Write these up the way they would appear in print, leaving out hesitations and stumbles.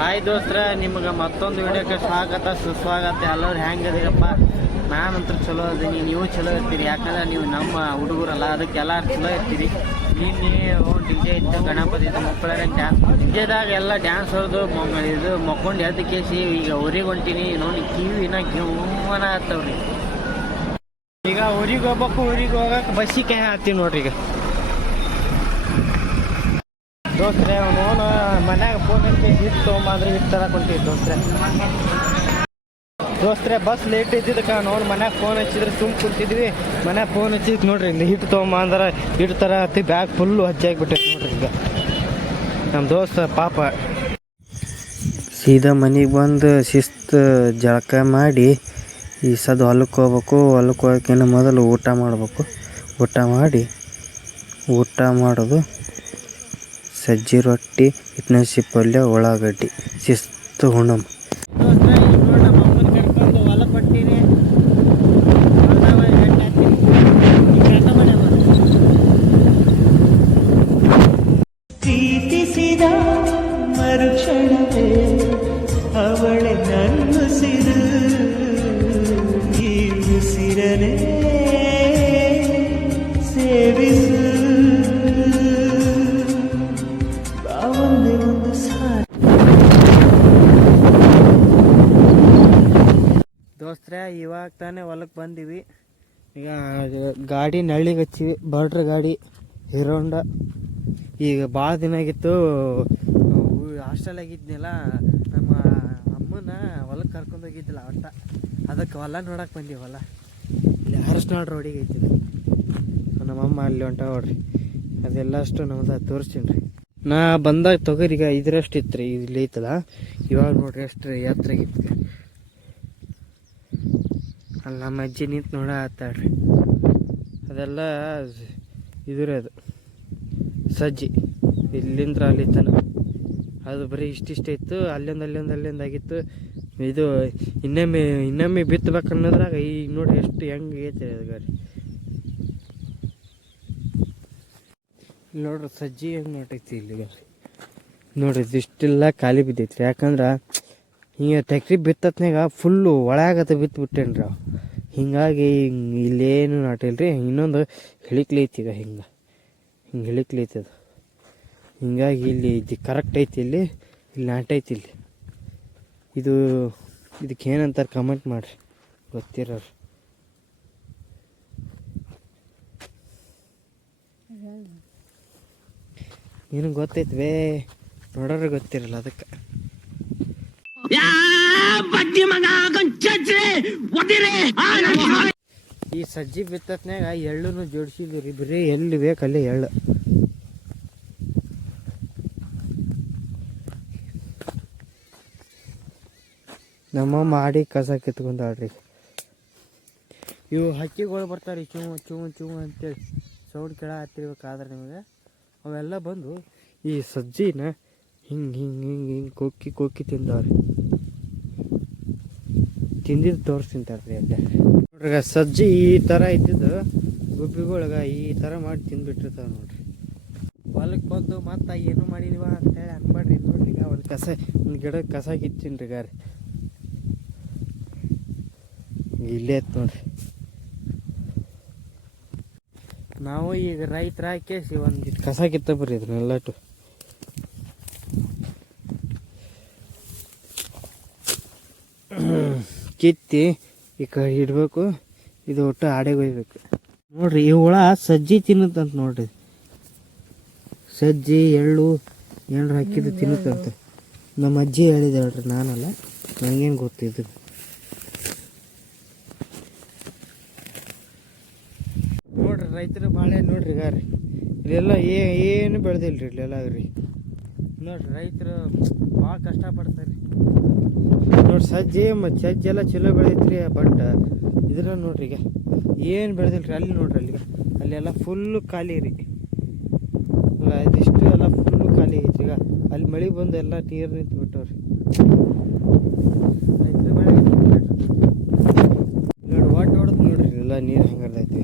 Hi ದೋಸ್ತ್ರ, ನಿಮ್ಗೆ ಮತ್ತೊಂದು ವಿಡಿಯೋಕ್ಕೆ ಸ್ವಾಗತ ಸುಸ್ವಾಗತ. ಎಲ್ಲರೂ ಹೆಂಗದಿರಪ್ಪ? ನಾನಂತೂ ಚಲೋ ಅದೀನಿ, ನೀವು ಚಲೋ ಇರ್ತೀರಿ. ಯಾಕಂದ್ರೆ ನೀವು ನಮ್ಮ ಹುಡುಗರಲ್ಲ, ಅದಕ್ಕೆ ಎಲ್ಲರೂ ಚಲೋ ಇರ್ತೀರಿ. ನಿನ್ನೆ ಡಿಜೆ ಇತ್ತು, ಗಣಪತಿ ಇತ್ತು, ಮಕ್ಕಳಾಗ ಡ್ಯಾನ್ಸ್ ಡಿಜೆದಾಗ ಎಲ್ಲ ಡ್ಯಾನ್ಸ್ ಹೊಡೆದು ಇದು ಮಕ್ಕೊಂಡು ಎದ್ದು ಕೇಸಿ ಈಗ ಊರಿಗೆ ಹೊಂಟೀನಿ. ನೋಡಿ ಕಿವಿನ ಗಿವನ ಆಗ್ತವ್ರಿ. ಈಗ ಊರಿಗೆ ಹೋಗ್ಬೇಕು, ಊರಿಗೆ ಹೋಗಕ್ಕೆ ಬಸ್ಸಿಗೆ ಹಾಕ್ತೀವಿ ನೋಡ್ರಿ. ಈಗ ದೋಸ್ತ್ರೆ ಅವನು ಮನ್ಯಾಗ ಫೋನ್ ಹಚ್ಚಿ ಹಿಟ್ಟು ತೊಗೊಂಬಂದ್ರೆ ಹಿಟ್ಟು ತರಕ್ಕೆ ಹೊಂಟಿದ್ದು ದೋಸ್ತ್ರೆ ಬಸ್ ಲೇಟ್ ಇದ್ದಿದ್ದಕ್ಕೆ ನೋಡು ಮನ್ಯಾಗ ಫೋನ್ ಹಚ್ಚಿದ್ರೆ ಸುಮ್ ಕುಂತಿದ್ವಿ. ಮನ್ಯಾಗ ಫೋನ್ ಹಚ್ಚಿದ್ ನೋಡ್ರಿ, ಇಲ್ಲಿ ಹಿಟ್ಟು ತೊಗೊಂಬಂದ್ರೆ ಹಿಟ್ಟು ತರ ಹತ್ತಿ ಬ್ಯಾಗ್ ಫುಲ್ಲು ಹಚ್ಚಾಗಿಬಿಟ್ಟೈತೆ ನೋಡ್ರಿ. ಈಗ ನಮ್ಮ ದೋಸ್ತ ಪಾಪ ಸೀದಾ ಮನೆಗೆ ಬಂದು ಶಿಸ್ತು ಜಳಕ ಮಾಡಿ ಈ ಸದ್ದು ಹೊಲಕ್ಕೆ ಹೋಗ್ಬೇಕು. ಹೊಲಕ್ಕೆ ಹೋಗೋಕ್ಕಿಂತ ಮೊದಲು ಊಟ ಮಾಡಬೇಕು. ಊಟ ಮಾಡಿ ಊಟ ಮಾಡೋದು ಸಜ್ಜಿ ರೊಟ್ಟಿ, ಹಿಟ್ನಸಿ ಪಲ್ಯ, ಉಳ್ಳಾಗಡ್ಡಿ ಶಿಸ್ತು ಹುಣ್ಣಮ್. ಪ್ರೀತಿಸಿದ ಮರುಕ್ಷಣವೇ ಅವಳೆ ನನ್ನುಸಿರು, ಈ ಉಸಿರನೇ ಸೇವಿಸು. ದೋಸ್ತ್ರೆ ಇವಾಗ ತಾನೇ ಹೊಲಕ್ಕೆ ಬಂದೀವಿ. ಈಗ ಗಾಡಿ ನಳ್ಳಿಗೆ ಹಚ್ಚಿವಿ, ಬರ್ಡ್ರ್ ಗಾಡಿ ಹೀರೋ ಹೋಂಡಾ. ಈಗ ಭಾಳ ದಿನ ಆಗಿತ್ತು, ಹಾಸ್ಟೆಲ್ ಆಗಿದ್ನಲ್ಲ, ನಮ್ಮ ಅಮ್ಮನ ಹೊಲಕ್ಕೆ ಕರ್ಕೊಂಡು ಹೋಗಿದ್ದಿಲ್ಲ ಒಟ್ಟ. ಅದಕ್ಕೆ ಹೊಲ ನೋಡಕ್ಕೆ ಬಂದೀವಿ. ಹೊಲ ಇಲ್ಲಿ ಅರಸನಾಳ್ ರೋಡಿಗೆ ಐತಿ. ನಮ್ಮಮ್ಮ ಅಲ್ಲಿ ಹೊಂಟ ನೋಡ್ರಿ, ಅದೆಲ್ಲ ಅಷ್ಟು ನಮ್ದು ತೋರಿಸ್ತೀನಿ ರೀ. ನಾ ಬಂದಾಗ ತೊಗರಿ ಈಗ ಇದ್ರಷ್ಟು ಇತ್ತು ರೀ, ಇಲ್ಲಿ ಐತಲ್ಲ. ಇವಾಗ ನೋಡ್ರಿ ಎಷ್ಟು ರೀ ಎತ್ತರಾಗಿತ್ತು. ಅಲ್ಲಿ ನಮ್ಮ ಅಜ್ಜಿ ನಿಂತು ನೋಡ ಆತಾಡ್ರಿ, ಅದೆಲ್ಲ ಇದ್ರೆ ಅದು ಸಜ್ಜಿ ಇಲ್ಲಿಂದ್ರ ಅಲ್ಲಿ ತನ. ಅದು ಬರೀ ಇಷ್ಟಿಷ್ಟೇ ಇತ್ತು, ಅಲ್ಲಿಂದ ಆಗಿತ್ತು. ಇದು ಇನ್ನೊಮ್ಮೆ ಬಿತ್ತಬೇಕು ಅನ್ನೋದ್ರಾಗ ಈಗ ನೋಡಿ ಎಷ್ಟು ಹೆಂಗೆ ಐತೆ ಅದು ಗಾಡಿ. ನೋಡ್ರಿ ಸಜ್ಜಿ ಹೆಂಗೆ ನೋಟೈತಿ ಇಲ್ಲಿ ಗಾಡಿ. ನೋಡ್ರಿ ಇದಿಷ್ಟೆಲ್ಲ ಖಾಲಿ ಬಿದ್ದೈತ್ರಿ. ಯಾಕಂದ್ರೆ ಹಿಂಗೆ ಟ್ಯಾಕ್ಟ್ರಿ ಬಿತ್ತತ್ನಾಗ ಫುಲ್ಲು ಒಳಗತ್ತೆ ಬಿತ್ತುಬಿಟ್ಟೇನ್ರಿ ಅವು. ಹಿಂಗಾಗಿ ಇಲ್ಲೇನು ನಾಟಿಲ್ರಿ. ಇನ್ನೊಂದು ಹಿಳಿಕ್ಲಿ ಐತಿ, ಈಗ ಹಿಂಗೆ ಹಿಳಿಕ್ಲಿ ಐತಿ ಅದು. ಹಿಂಗಾಗಿ ಇಲ್ಲಿ ಇದು ಕರೆಕ್ಟ್ ಐತಿ, ಇಲ್ಲಿ ನಾಟೈತಿ. ಇಲ್ಲಿ ಇದಕ್ಕೆ ಏನಂತಾರೆ ಕಮೆಂಟ್ ಮಾಡಿರಿ, ಗೊತ್ತಿರೋರು. ಏನು ಗೊತ್ತೈತ್ವೇ, ನೋಡೋರು ಗೊತ್ತಿರಲ್ಲ ಅದಕ್ಕೆ. ಈ ಸಜ್ಜಿ ಬಿತ್ತತ್ನಾಗ ಎಳ್ಳು ಜೋಡಿಸಿದ್ವಿ ರೀ. ಬರೀ ಎಲ್ಲಿ ಬೇಕಲ್ಲಿ ಎಳ್ಳು. ನಮ್ಮ ಮಾಡಿ ಕಸ ಕಿತ್ಕೊಂಡಾಡ್ರಿ. ಇವು ಹಕ್ಕಿಗಳು ಬರ್ತಾವ್ರಿ, ಚೂ ಅಂತೇಳಿ ಸೌಂಡ್ ಕೇಳ ಹತ್ತಿರ್ಬೇಕಾದ್ರೆ ನಿಮಗೆ ಅವೆಲ್ಲ ಬಂದು ಈ ಸಜ್ಜಿನ ಹಿಂಗೆ ಕೊಕ್ಕಿ ತಿಂದವ್ರಿ. ತಿಂದಿದ್ದು ತೋರಿಸ್ತಿಂತಾರ್ರಿ ಅಲ್ಲೇ ನೋಡ್ರಿ. ಸಜ್ಜಿ ಈ ಥರ ಇದ್ದಿದ್ದು ಗುಬ್ಬಿಗಳ್ಗೆ ಈ ಥರ ಮಾಡಿ ತಿಂದ್ಬಿಟ್ಟಿರ್ತಾವೆ ನೋಡ್ರಿ. ಹೊಲಕ್ಕೆ ಬಂದು ಮತ್ತೆ ಏನು ಮಾಡಿಲ್ವ ಅಂತೇಳಿ ಅನ್ಬೇಡ್ರಿ. ನೋಡ್ರಿ ಈಗ ಒಂದು ಗಿಡಕ್ಕೆ ಕಸ ಕಿತ್ತೀನಿ ರೀ ಗಾರಿ. ಇಲ್ಲೇ ಐತೆ ನೋಡ್ರಿ. ನಾವು ಈಗ ರೈತರ ಹಾಕಿ ಒಂದು ಕಸ ಕಿತ್ತ ಬರ್ರಿ ಇದನ್ನೆಲ್ಲಟು. ಕಿತ್ತಿ ಈ ಕಡೆ ಇಡಬೇಕು. ಇದು ಒಟ್ಟು ಆಡೆಗೆ ಒಯ್ಬೇಕು ನೋಡ್ರಿ. ಈ ಹುಳ ಸಜ್ಜಿ ತಿನ್ನುತ್ತಂತ ನೋಡ್ರಿ. ಸಜ್ಜಿ ಎಳ್ಳು ಏನಾರು ಹಾಕಿದ್ದು ತಿನ್ನುತ್ತಂತ ನಮ್ಮ ಅಜ್ಜಿ ಹೇಳಿದೆ ಹೇಳ್ರಿ, ನಾನಲ್ಲ, ನನಗೇನು ಗೊತ್ತಿದ್ದು. ನೋಡ್ರಿ ರೈತರು ಭಾಳ ನೋಡ್ರಿ ಗಾರಿ ಇಲ್ಲೆಲ್ಲ ಏನು ಬೆಳೆದಿಲ್ರಿ ಇಲ್ಲೆಲ್ಲ ರೀ. ನೋಡ್ರಿ ರೈತರು ಭಾಳ ಕಷ್ಟಪಡ್ತಾರೆ ನೋಡ್ರಿ. ಸಜ್ಜಿ ಎಲ್ಲ ಚಲೋ ಬೆಳೆದೈತ್ರಿ. ಬಟ್ ಇದ್ರ ನೋಡ್ರಿ ಈಗ ಏನು ಬೆಳೆದಿಲ್ರಿ. ಅಲ್ಲಿ ನೋಡ್ರಿ ಅಲ್ಲೆಲ್ಲ ಫುಲ್ಲು ಖಾಲಿ ರೀ. ಇದಿಷ್ಟು ಎಲ್ಲ ಫುಲ್ಲು ಖಾಲಿ ಐತ್ರಿ. ಈಗ ಅಲ್ಲಿ ಮಳೆ ಬಂದು ಎಲ್ಲ ನೀರು ನಿಂತು ಬಿಟ್ಟವ್ರಿ. ರೈತರು ಬೆಳೆ ನೋಡಿ ಒಟ್ಟು ಹೊಡೆದು ನೋಡ್ರಿ ಎಲ್ಲ ನೀರು ಹೆಂಗೈತಿ.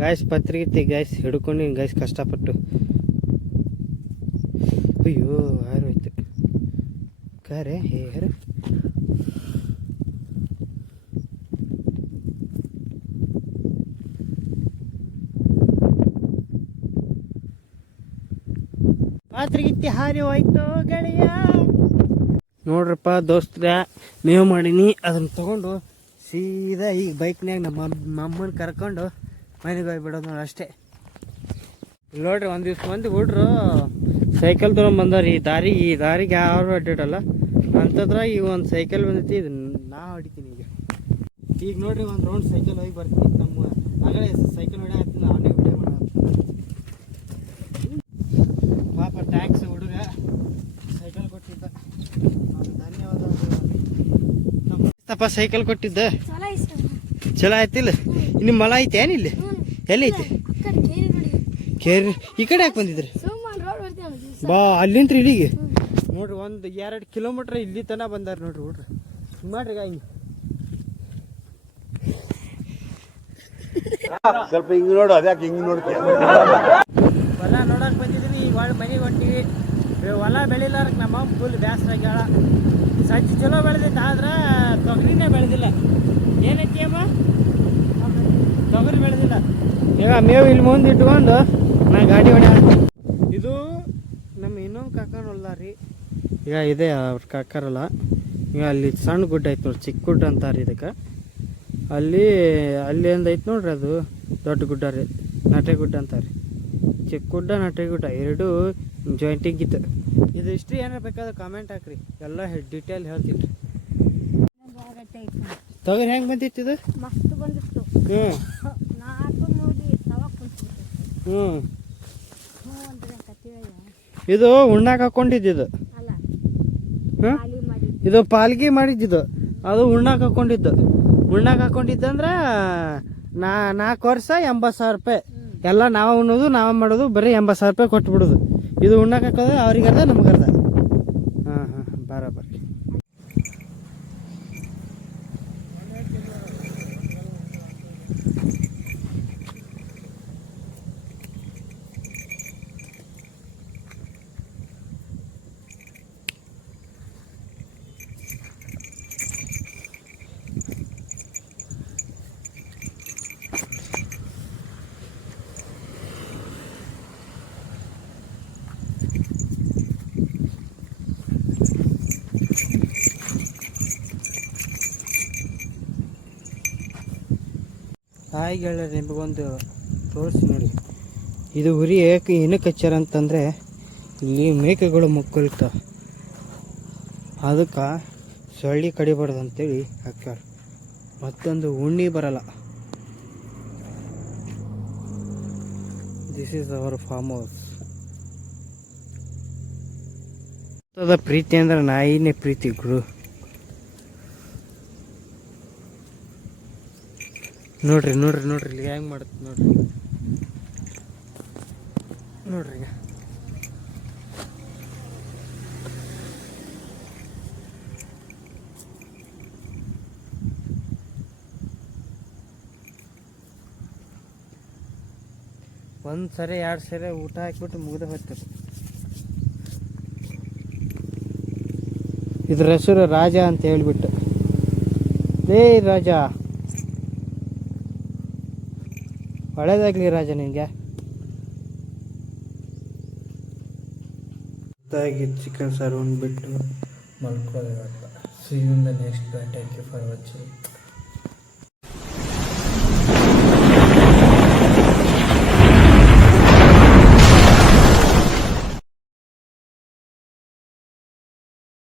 ಗಾಯ್ಸ್ ಪತ್ರಿಕೆ ಗಾಯ್ಸ್ ಹಿಡ್ಕೊಂಡಿನಿ ಗಾಯ್ಸ್ ಕಷ್ಟಪಟ್ಟು. ಅಯ್ಯೋ ಹಾರೋಯ್ತು ಕಾರೆ ಹೇರ. ಪಾತ್ರಿಗಿತ್ತಿ ಹಾರಿ ಹೋಯ್ತು ಗೆಳೆಯ. ನೋಡ್ರಪ್ಪ ದೋಸ್ತ್ರ ಮೇವು ಮಾಡೀನಿ, ಅದನ್ನ ತಗೊಂಡು ಸೀದಾ ಈಗ ಬೈಕ್ನ್ಯಾಗ ನಮ್ಮ ಅಮ್ಮನ ಕರ್ಕೊಂಡು ಮನೆಗೆ ಹೋಗ್ಬಿಡೋದು ನೋಡಿ ಅಷ್ಟೇ. ಇಲ್ಲಿ ನೋಡ್ರಿ ಒಂದು ದಿವ್ಸ ಮಂದಿ ಹುಡ್ರು ಸೈಕಲ್ ತೊಗೊಂಬಂದಾರ ಈ ದಾರಿಗೆ ಯಾರು ಅಡ್ಡಾಡಲ್ಲ ಅಂತಂದ್ರೆ ಈಗ ಒಂದು ಸೈಕಲ್ ಬಂದೈತಿ, ಇದು ನಾ ಹೊಡಿತೀನಿ ಈಗ ನೋಡ್ರಿ ಒಂದು ರೌಂಡ್ ಸೈಕಲ್ ಹೋಗಿ ಬರ್ತೀನಿ. ನಮ್ಮ ಆಗಲೇ ಸೈಕಲ್ ಹೊಡ್ಯಾಕತ್ತೀನಿ, ಅವನೇ ವಿಡಿಯೋ ಮಾಡ ಪಾಪ ಟ್ಯಾಕ್ಸ್ ಹುಡುಗ ಸೈಕಲ್ ಕೊಟ್ಟಿದ್ದ, ಧನ್ಯವಾದ. ಸೈಕಲ್ ಕೊಟ್ಟಿದ್ದ ಚಲೋ ಆಯ್ತಿಲ್ಲ. ನಿಮ್ಮ ಮಲ ಐತೆ ಏನಿಲ್ಲ? ಎಲ್ಲಿ ಐತೆ? ಕೇರಿ ಈ ಕಡೆ ಯಾಕೆ ಬಂದಿದ್ರಿ? ಬಾ ಅಲ್ಲಿಂತ್ರಿ ಇಲ್ಲಿಗೆ ನೋಡ್ರಿ 1-2 ಕಿಲೋಮೀಟ್ರ್ ಇಲ್ಲಿ ತನಕ ಬಂದಾರ ನೋಡ್ರಿ ಹುಡ್ರಿ. ಮಾಡ್ರಿ ಹಿಂಗೆ ಸ್ವಲ್ಪ ಹಿಂಗೆ ನೋಡು, ಅದ್ಯಾಕೆ ಹಿಂಗೆ ನೋಡ್ತೀಯ? ಹೊಲ ನೋಡಕ್ ಬಂದಿದ್ದೀನಿ, ಈಗ ಮನೆಗೆ ಹೊಂಟಿವಿ. ಹೊಲ ಬೆಳಿಲಾರಕ್ಕೆ ನಮ್ಮ ಫುಲ್ ಬೇಸರ ಆಗ್ಯಾಳ. ಸಜ್ಜಿ ಚಲೋ ಬೆಳೆದೈತೆ ಆದ್ರೆ ತೊಗರಿನೇ ಬೆಳೆದಿಲ್ಲ. ಏನೈತಿ ಅಮ್ಮ? ತೊಗರಿ ಬೆಳೆದಿಲ್ಲ. ಈಗ ಮೇವು ಇಲ್ಲಿ ಮುಂದೆ ಇಟ್ಕೊಂಡು ನಾ ಗಾಡಿ ಹೊಡೆ. ಇದು ನಮ್ಮ ಇನ್ನೊಂದು ಕಾಕನ ಹೊಲ ರೀ. ಈಗ ಇದೆ ಅವ್ರ ಕಾಕರಲ್ಲ. ಈಗ ಅಲ್ಲಿ ಸಣ್ಣ ಗುಡ್ಡ ಐತೆ ನೋಡ್ರಿ, ಚಿಕ್ಕ ಗುಡ್ಡ ಅಂತಾರೆ ಇದಕ್ಕೆ. ಅಲ್ಲಿ ಒಂದೈತೆ ನೋಡ್ರಿ, ಅದು ದೊಡ್ಡ ಗುಡ್ಡ ರೀ, ನಟೆ ಗುಡ್ಡ ಅಂತಾರೆ. ಚಿಕ್ಕ ಗುಡ್ಡ ನಟೆ ಗುಡ್ಡ ಎರಡು ಜಾಯಿಂಟಿಂಗ್ ಇತ್ತು. ಇದು ಹಿಸ್ಟ್ರಿ ಏನಾರ ಬೇಕಾದ್ರೆ ಕಾಮೆಂಟ್ ಹಾಕ್ರಿ, ಎಲ್ಲ ಡೀಟೇಲ್ ಹೇಳ್ತೀನಿ. ತೊಗರಿ ಹೆಂಗೆ ಬಂದಿತ್ತು ಇದು? ಮಸ್ತ್ ಬಂದಿತ್ತು. ಹ್ಞೂ ಹ್ಞೂ ಇದು ಉಣ್ಣಾಕ ಹಾಕೊಂಡಿದ್ದು. ಹ್ಞೂ ಇದು ಪಾಲ್ಗಿ ಮಾಡಿದ್ದು, ಅದು ಉಣ್ಣಾಕ ಹಾಕೊಂಡಿದ್ದು. ಉಣ್ಣಾಕ ಹಾಕೊಂಡಿದ್ದಂದ್ರೆ 4 ವರ್ಷ 80,000 ರೂಪಾಯಿ. ಎಲ್ಲ ನಾವು ಉಣ್ಣೋದು ನಾವು ಮಾಡೋದು, ಬರೀ 80,000 ರೂಪಾಯಿ ಕೊಟ್ಬಿಡೋದು. ಇದು ಉಣ್ಣಾಕ ಹಾಕೋದು ಅವ್ರಿಗರ್ಧ ನಮಗರ್ಧ. ಹಾಂ ಬರಾಬರಿ. ಹಾಯ್ ಗೆಳೆಯರೆ, ನಿಮಗೊಂದು ತೋರಿಸಿ ನೋಡಿ. ಇದು ಹುರಿ ಏನಕ್ಕೆ ಹಚ್ಚಾರ ಅಂತಂದರೆ ಇಲ್ಲಿ ಮೇಕೆಗಳು ಮಕ್ಕಳಿರ್ತಾವ, ಅದಕ್ಕೆ ಸೊಳ್ಳಿ ಕಡಿಬಾರ್ದು ಅಂತೇಳಿ ಹಾಕ್ಯಾರ. ಮತ್ತೊಂದು ಉಣ್ಣಿ ಬರಲ್ಲ. This is our farm house. ಪ್ರೀತಿ ಅಂದ್ರೆ ನಾಯಿನೇ ಪ್ರೀತಿ ಗುರು. ನೋಡ್ರಿ ಇಲ್ಲಿ ಹೆಂಗೆ ಮಾಡುತ್ತೆ ನೋಡ್ರಿ. ಒಂದು ಸರಿ 2 ಸರಿ ಊಟ ಹಾಕ್ಬಿಟ್ಟು ಮುಗ್ದೆ ಹೋಗ್ತದೆ. ಇದ್ರ ಹೆಸರು ರಾಜ ಅಂತ ಹೇಳ್ಬಿಟ್ಟು. ಲೇ ರಾಜ, ಒಳ್ಳೇದಾಗ್ಲಿ ರಾಜ ನಿನಗೆ. ಚಿಕನ್ ಸಾರು ಉಂಡ್ಬಿಟ್ಟು ಮಲ್ಕೊಳ್ಳೋದು. See you in the next. Thank you for watching.